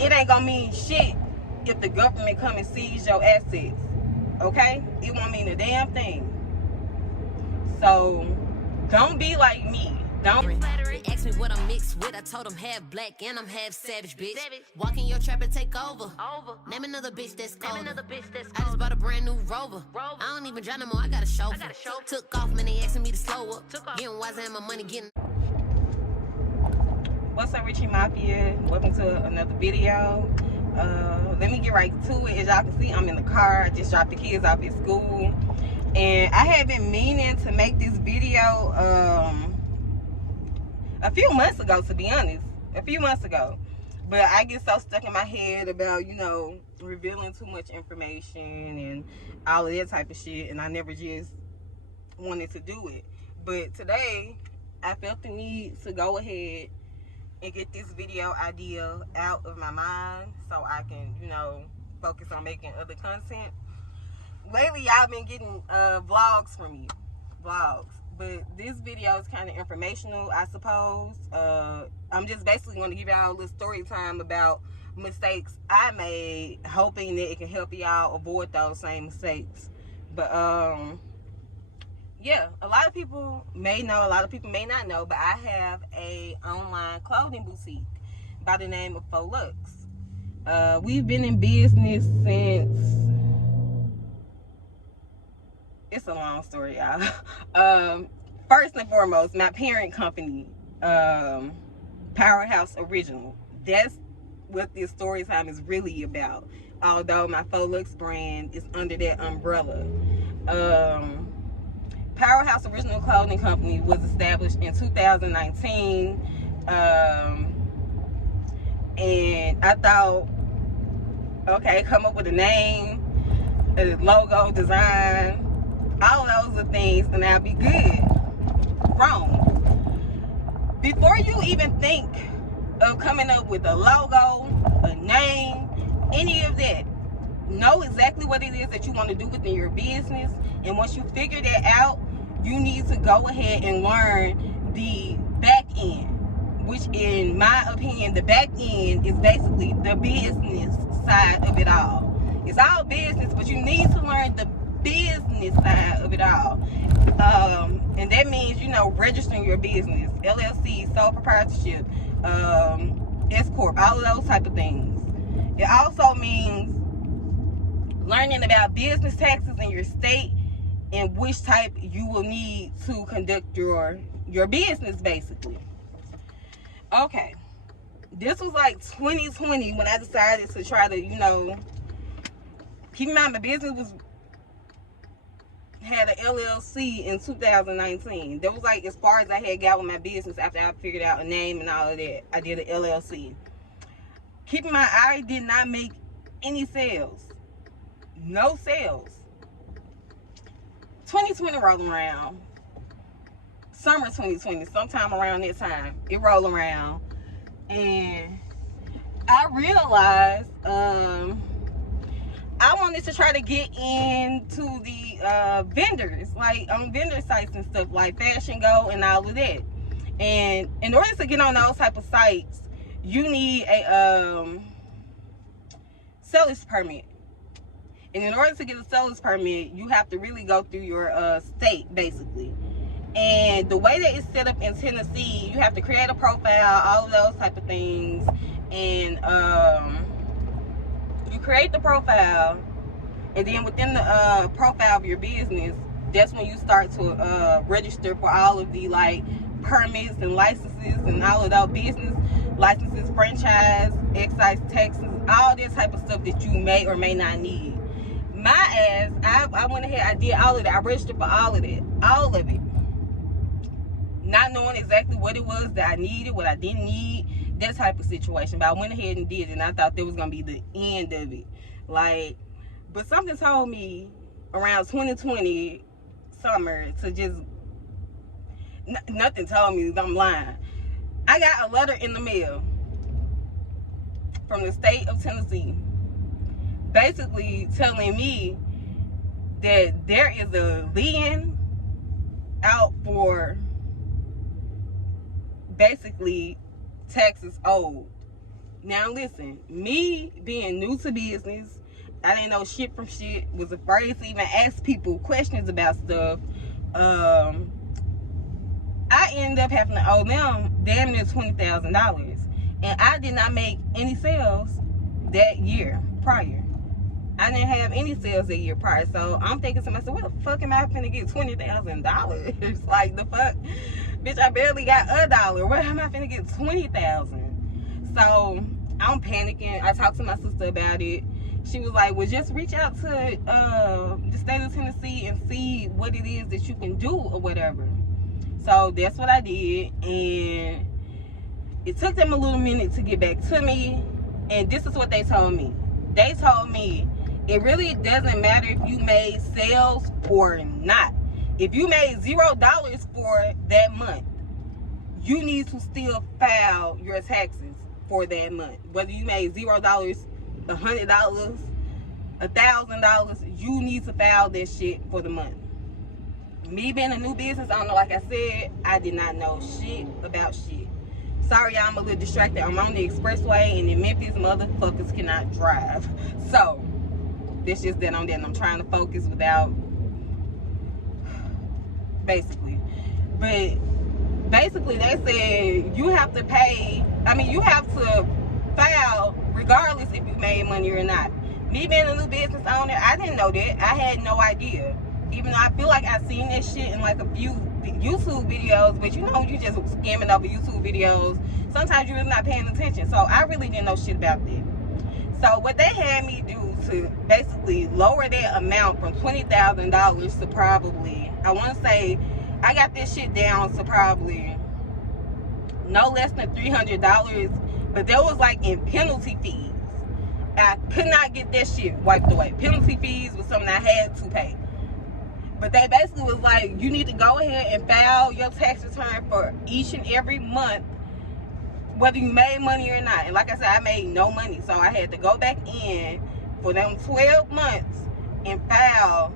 It ain't gonna mean shit if the government come and seize your assets. Okay? It won't mean a damn thing. So don't be like me. Don't. They asked me what I'm mixed with. I told them half black and I'm half savage, bitch. Walk in your trap and take over. Name another bitch that's colder. I just bought a brand new Rover. I don't even drive no more. I got a chauffeur. Took off, man. They asking me to slow up. Getting wiser and my money getting. What's up, Richie Mafia? Welcome to another video. Let me get right to it. As y'all can see, I'm in the car. I just dropped the kids off at school. And I have been meaning to make this video a few months ago, to be honest. A few months ago. But I get so stuck in my head about, you know, revealing too much information and all of that type of shit. And I never just wanted to do it. But today, I felt the need to go ahead and get this video idea out of my mind so I can, you know, focus on making other content. Lately, y'all been getting vlogs from me. Vlogs. But this video is kind of informational, I suppose. I'm just basically going to give y'all a little story time about mistakes I made, hoping that it can help y'all avoid those same mistakes. But, yeah, a lot of people may know, a lot of people may not know, but I have a online clothing boutique by the name of Lux. We've been in business since, it's a long story, y'all. First and foremost, my parent company, Powerhouse Original, that's what this story time is really about. Although my Lux brand is under that umbrella. Powerhouse Original Clothing Company was established in 2019, and I thought, okay, come up with a name, a logo, design, all of those are things, and I'll be good. Wrong. Before you even think of coming up with a logo, a name, any of that, know exactly what it is that you want to do within your business. And once you figure that out, you need to go ahead and learn the back end, which in my opinion, the back end is basically the business side of it all. It's all business, but you need to learn the business side of it all. And that means, you know, registering your business, LLC, sole proprietorship, S Corp, all of those type of things. It also means learning about business taxes in your state and which type you will need to conduct your business, basically. Okay, this was like 2020 when I decided to try to, you know, keep in mind my business had an LLC in 2019. That was like as far as I had got with my business after I figured out a name and all of that. I did an LLC. Keep in mind, I did not make any sales. No sales. 2020 rolling around. Summer 2020, sometime around that time, it rolled around. And I realized I wanted to try to get into the vendors, like on vendor sites and stuff like Fashion Go and all of that. And in order to get on those type of sites, you need a seller's permit. And in order to get a seller's permit, you have to really go through your state, basically. And the way that it's set up in Tennessee, you have to create a profile, all of those type of things. And you create the profile, and then within the profile of your business, that's when you start to register for all of the like permits and licenses and all of those business licenses, franchise, excise taxes, all that type of stuff that you may or may not need. My ass, I went ahead, I did all of that. I registered for all of it, not knowing exactly what it was that I needed, what I didn't need, that type of situation. But I went ahead and did it, and I thought that was gonna be the end of it. Like, but something told me around 2020 summer to just, nothing told me, I'm lying. I got a letter in the mail from the state of Tennessee basically telling me that there is a lien out for basically taxes owed. Now listen, me being new to business, I didn't know shit from shit, was afraid to even ask people questions about stuff. I ended up having to owe them damn near $20,000. And I did not make any sales that year prior. I didn't have any sales that year prior. So I'm thinking to myself, where the fuck am I finna get $20,000? Like, the fuck? Bitch, I barely got $1. Where am I finna get $20,000? So I'm panicking. I talked to my sister about it. She was like, well, just reach out to the state of Tennessee and see what it is that you can do or whatever. So that's what I did. And it took them a little minute to get back to me. And this is what they told me. They told me it really doesn't matter if you made sales or not. If you made $0 for that month, you need to still file your taxes for that month. Whether you made $0, $100, $1,000, you need to file that shit for the month. Me being a new business owner, like I said, I did not know shit about shit. Sorry, I'm a little distracted. I'm on the expressway, and in Memphis, motherfuckers cannot drive. So, that's just that I'm there, and I'm trying to focus without, basically. But, basically, they said you have to pay, you have to file regardless if you made money or not. Me being a new business owner, I didn't know that. I had no idea. Even though I feel like I've seen that shit in like a few YouTube videos, but you know, you just skimming over YouTube videos. Sometimes you're really not paying attention. So I really didn't know shit about that. So what they had me do to basically lower that amount from $20,000 to probably, I want to say, I got this shit down to probably no less than $300, but there was like in penalty fees. I could not get that shit wiped away. Penalty fees was something I had to pay. But they basically was like, you need to go ahead and file your tax return for each and every month, whether you made money or not. And like I said, I made no money. So I had to go back in for them 12 months and file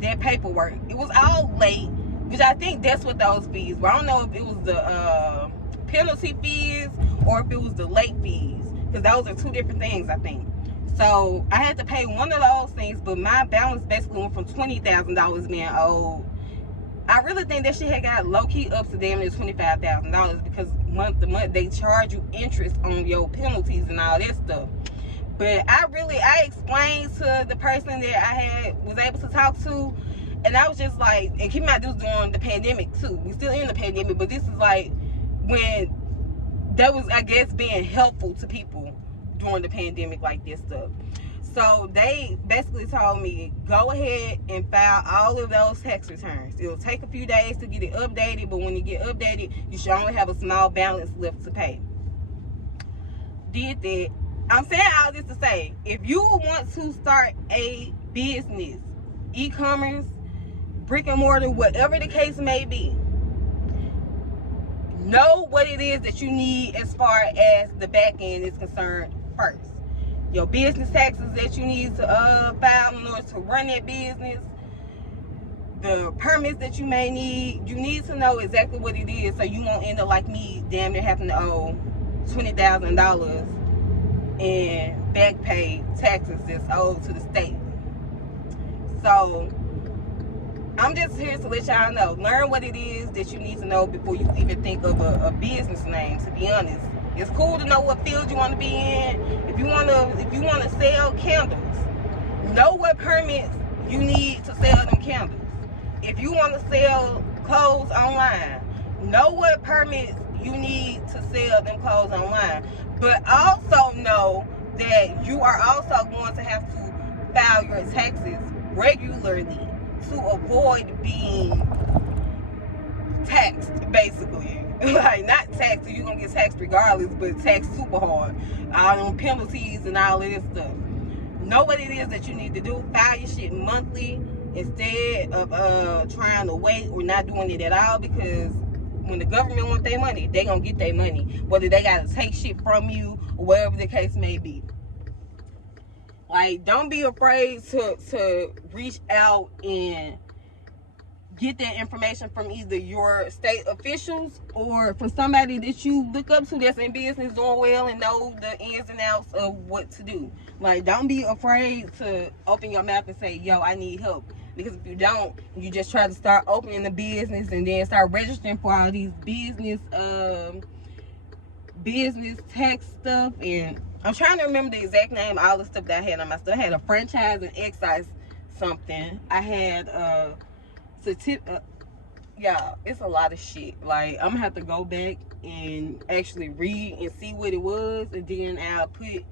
that paperwork. It was all late, which I think that's what those fees were. I don't know if it was the penalty fees or if it was the late fees, because those are two different things, I think. So I had to pay one of those things, but my balance basically went from $20,000 being owed. I really think that shit had got low-key up to damn near $25,000, because month to month they charge you interest on your penalties and all that stuff. But I explained to the person that I was able to talk to, and I was just like, and keep in mind this was during the pandemic too. We still in the pandemic, but this is like when that was, I guess, being helpful to people during the pandemic, like this stuff. So they basically told me, go ahead and file all of those tax returns. It'll take a few days to get it updated, but when you get updated, you should only have a small balance left to pay. Did that. I'm saying all this to say, if you want to start a business, e-commerce, brick and mortar, whatever the case may be, know what it is that you need as far as the back end is concerned first. Your business taxes that you need to file in order to run that business, the permits that you may need. You need to know exactly what it is so you won't end up like me, damn near having to owe $20,000 in back pay taxes that's owed to the state. So I'm just here to let y'all know. Learn what it is that you need to know before you even think of a business name, to be honest. It's cool to know what field you want to be in. If you want to sell candles, know what permits you need to sell them candles. If you want to sell clothes online, know what permits you need to sell them clothes online. But also know that you are also going to have to file your taxes regularly to avoid being taxed, basically. Like, not taxed, you're gonna get taxed regardless, but taxed super hard. All them penalties and all of this stuff. Know what it is that you need to do. File your shit monthly instead of trying to wait or not doing it at all, because when the government want their money, they gonna get their money, whether they gotta take shit from you or whatever the case may be. Like, don't be afraid to reach out and get that information from either your state officials or from somebody that you look up to that's in business doing well and know the ins and outs of what to do. Like, don't be afraid to open your mouth and say, yo, I need help. Because if you don't, you just try to start opening the business and then start registering for all these business tax stuff. And I'm trying to remember the exact name, all the stuff that I had on my stuff. I had a franchise and excise something. I had yeah, it's a lot of shit. Like, I'm gonna have to go back and actually read and see what it was, and then I'll put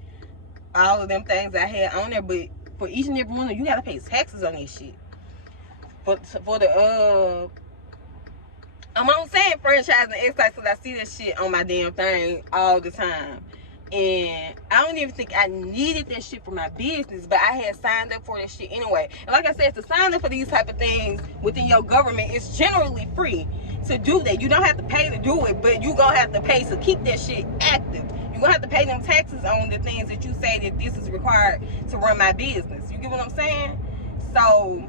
all of them things I had on there. But for each and every one of them, you gotta pay taxes on this shit. For the I'm on saying franchise and excise because I see that shit on my damn thing all the time. And I don't even think I needed that shit for my business, but I had signed up for that shit anyway. And like I said, to sign up for these type of things within your government, it's generally free to do that. You don't have to pay to do it, but you gonna have to pay to keep that shit active. You're gonna have to pay them taxes on the things that you say that this is required to run my business. You get what I'm saying? So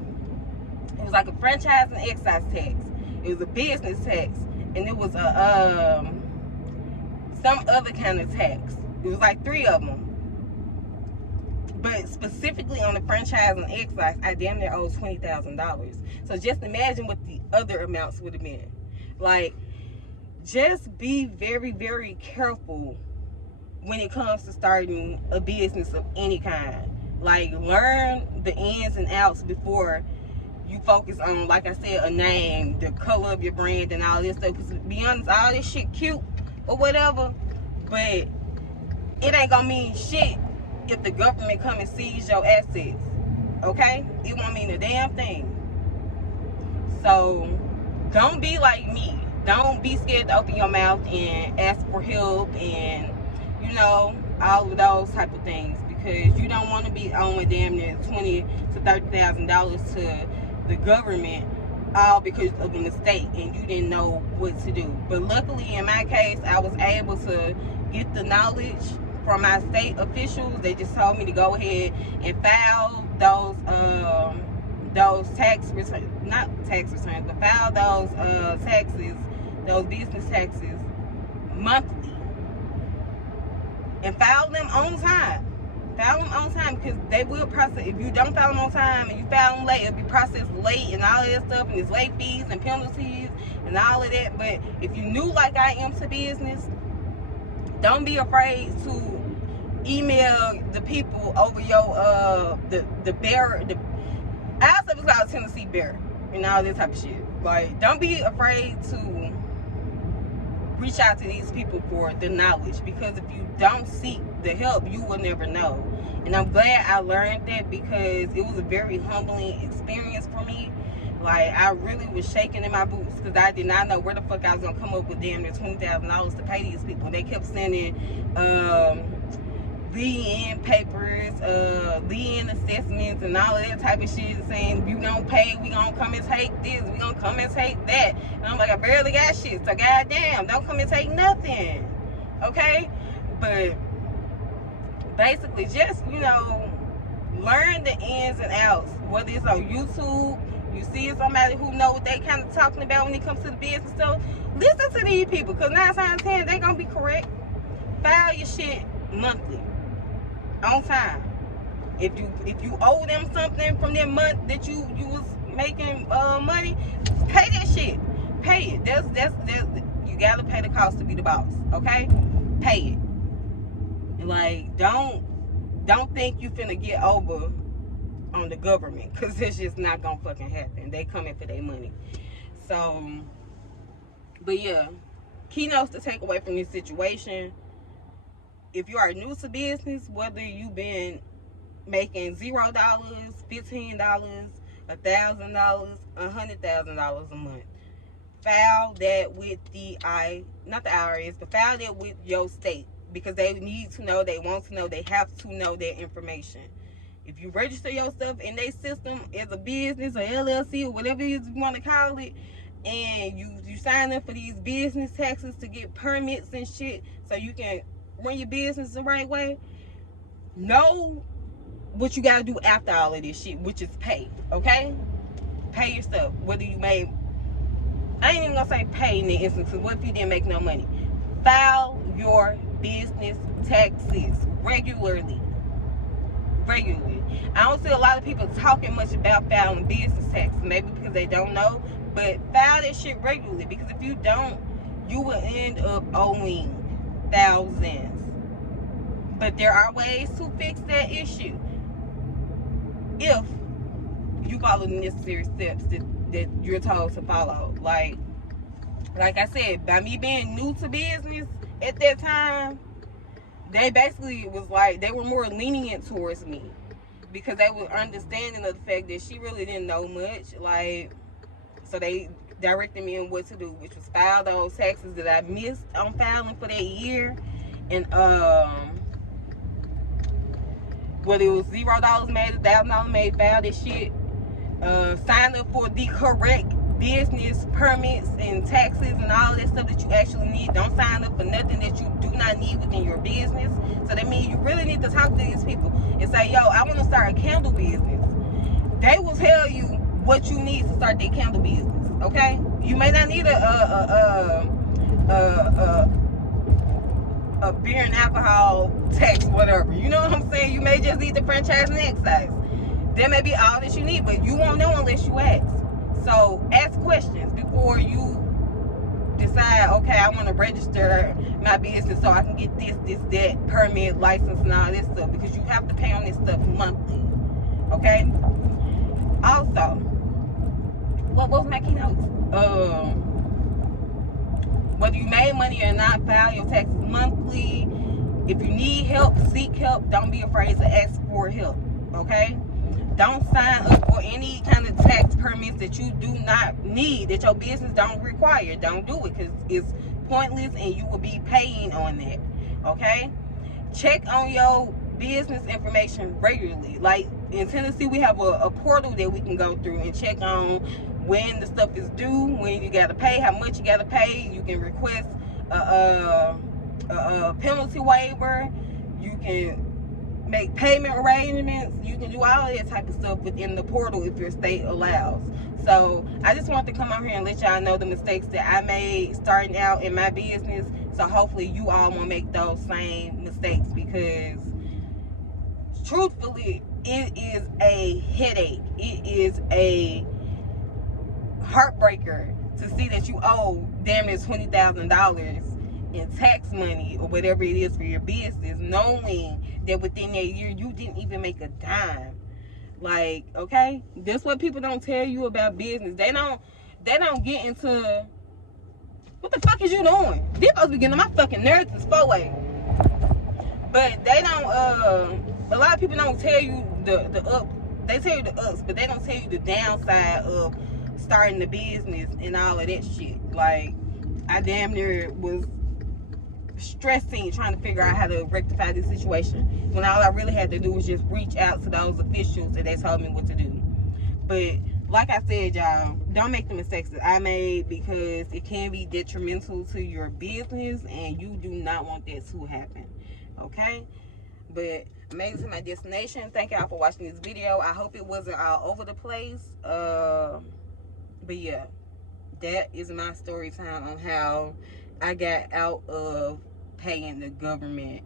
it was like a franchise and excise tax. It was a business tax, and it was a some other kind of tax. It was like 3 of them. But specifically on the franchise and excise, I damn near owed $20,000. So just imagine what the other amounts would have been. Like, just be very, very careful when it comes to starting a business of any kind. Like, learn the ins and outs before you focus on, like I said, a name, the color of your brand, and all this stuff. Because to be honest, all this shit cute or whatever, but it ain't gonna mean shit if the government come and seize your assets. Okay? It won't mean a damn thing. So don't be like me. Don't be scared to open your mouth and ask for help and, you know, all of those type of things, because you don't want to be owing damn near $20,000 to $30,000 to the government, all because of a mistake and you didn't know what to do. But luckily in my case, I was able to get the knowledge from my state officials. They just told me to go ahead and file those tax returns, not tax returns, but file those taxes, those business taxes monthly, and file them on time. File them on time, because they will process. If you don't file them on time and you file them late, it'll be processed late and all of that stuff, and it's late fees and penalties and all of that. But if you knew like I am to business, don't be afraid to email the people over your the bearer. I also was called Tennessee Bear and all this type of shit. Like, don't be afraid to reach out to these people for the knowledge, because if you don't seek the help, you will never know. And I'm glad I learned that, because it was a very humbling experience for me. Like, I really was shaking in my boots, because I did not know where the fuck I was gonna come up with damn near $20,000 to pay these people. They kept sending lead-in papers, lead-in assessments, and all of that type of shit, saying, if you don't pay, we gonna come and take this, we gonna come and take that. And I'm like, I barely got shit, so goddamn, don't come and take nothing. Okay? But basically, just, you know, learn the ins and outs. Whether it's on YouTube, you see somebody who know what they kind of talking about when it comes to the business stuff, listen to these people, because 9 times out of 10 they gonna be correct. File your shit monthly, on time. If you owe them something from that month that you was making money, pay that shit. Pay it. That's you gotta pay the cost to be the boss. Okay? Pay it. And like, don't think you finna get over on the government, because it's just not gonna fucking happen. They coming for their money. So, but yeah, keynotes to take away from this situation: if you are new to business, whether you've been making $0, $15, $1,000, $100,000 a month, file that with not the IRS, but file that with your state, because they need to know, they want to know, they have to know that information. If you register your stuff in their system as a business or LLC or whatever you want to call it, and you sign up for these business taxes to get permits and shit so you can run your business the right way, know what you got to do after all of this shit, which is pay. Okay? pay your stuff. Whether you made, I ain't even gonna say pay in the instance, because what if you didn't make no money? File your business taxes regularly. I don't see a lot of people talking much about filing business taxes, maybe because they don't know, but file that shit regularly, because if you don't, you will end up owing thousands. But there are ways to fix that issue if you follow the necessary steps that you're told to follow. Like I said, by me being new to business at that time, they basically was like, they were more lenient towards me, because they were understanding of the fact that she really didn't know much. Like, so they directed me on what to do, which was file those taxes that I missed on filing for that year, and whether it was $0 made, $1,000 made, file this shit. Sign up for the correct business permits and taxes and all that stuff that you actually need. Don't sign up for nothing that you do not need within your business. So that means you really need to talk to these people and say, yo, I want to start a candle business. They will tell you what you need to start that candle business. Okay? You may not need a beer and alcohol tax, whatever. You know what I'm saying? You may just need the franchise and excise. That may be all that you need, but you won't know unless you ask. So ask questions before you decide, okay, I want to register my business so I can get this, that, permit, license, and all this stuff, because you have to pay on this stuff monthly. Okay? Also, what was my keynote? Whether you made money or not, file your taxes monthly. If you need help, seek help. Don't be afraid to ask for help. Okay? Don't sign up for any kind of tax permits that you do not need, that your business don't require. Don't do it, because it's pointless and you will be paying on that. Okay? Check on your business information regularly. Like in Tennessee, we have a portal that we can go through and check on when the stuff is due, when you gotta pay, how much you gotta pay. You can request a penalty waiver. You can make payment arrangements. You can do all of that type of stuff within the portal if your state allows. So I just want to come out here and let y'all know the mistakes that I made starting out in my business. So hopefully you all won't make those same mistakes, because truthfully, it is a headache. It is a heartbreaker to see that you owe damn near $20,000 in tax money or whatever it is for your business, knowing that within that year you didn't even make a dime. Like, okay, that's what people don't tell you about business. They don't get into, what the fuck is you doing? They're supposed to be getting on my fucking nerves this 4-way. But they don't, a lot of people don't tell you the up. They tell you the ups, but they don't tell you the downside of starting the business and all of that shit. Like, I damn near was stressing trying to figure out how to rectify this situation, when all I really had to do was just reach out to those officials and they told me what to do. But like I said, y'all, don't make the mistakes that I made, because it can be detrimental to your business and you do not want that to happen. Okay? But I made it to my destination. Thank y'all for watching this video. I hope it wasn't all over the place. But yeah, that is my story time on how I got out of paying the government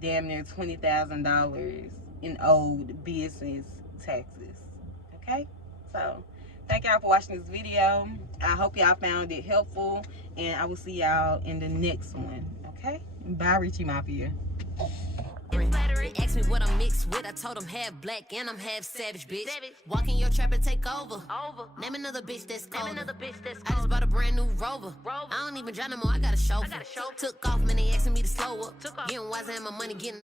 damn near $20,000 in owed business taxes. Okay? So, thank y'all for watching this video. I hope y'all found it helpful, and I will see y'all in the next one. Okay? Bye, Richie Mafia. They asked me what I'm mixed with. I told them half black and I'm half savage, bitch. Walk in your trap and take over. Name another bitch that's cold. I just bought a brand new Rover. I don't even drive no more. I got a chauffeur. Took off, man. They asking me to slow up. Getting wiser and my money getting.